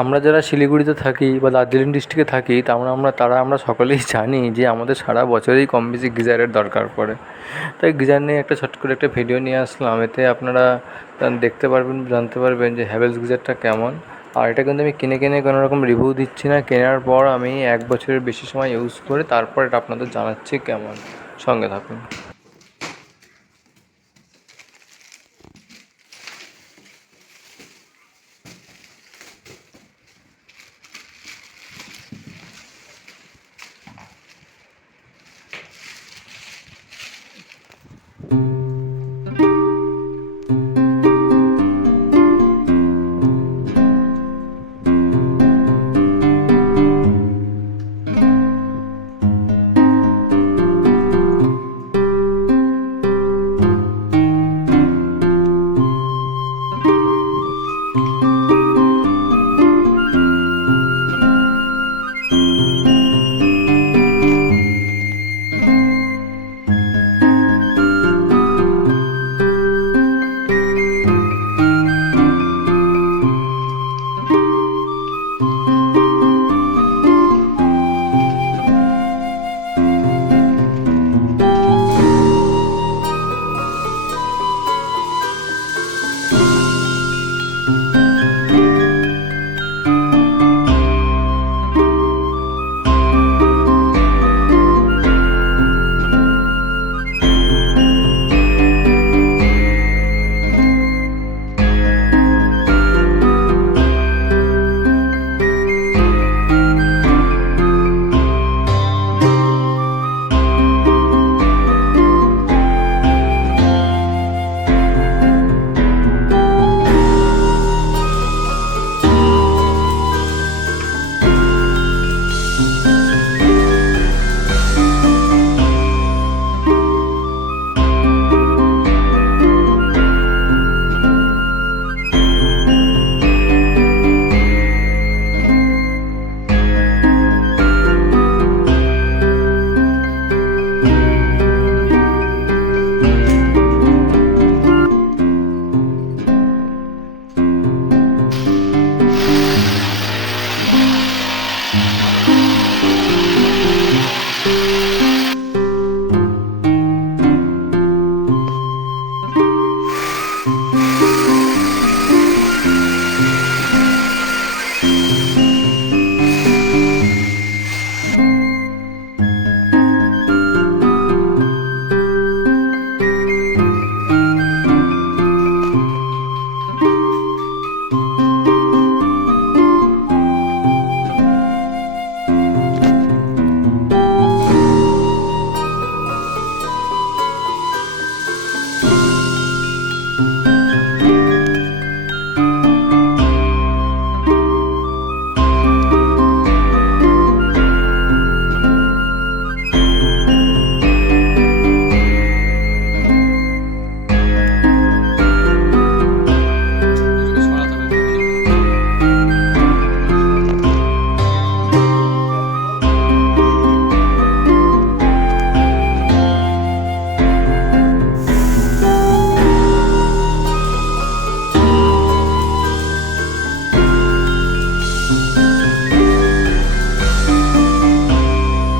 আমরা যারা শিলিগুড়িতে থাকি বা দার্জিলিং ডিস্ট্রিক্টে থাকি আমরা সকলেই জানি যে আমাদের সারা বছরেই কম বেশি গিজারের দরকার পড়ে। তাই গিজার নিয়ে একটা ছোট্ট করে একটা ভিডিও নিয়ে আসলাম। এতে আপনারা দেখতে পারবেন, জানতে পারবেন যে হ্যাভেলস গিজারটা কেমন। আর এটা কিন্তু আমি কিনে কোনো রকম রিভিউ দিচ্ছি না। কেনার পর আমি 1 বছরের বেশি সময় ইউজ করে তারপর এটা আপনাদের জানাচ্ছি কেমন। সঙ্গে থাকুন।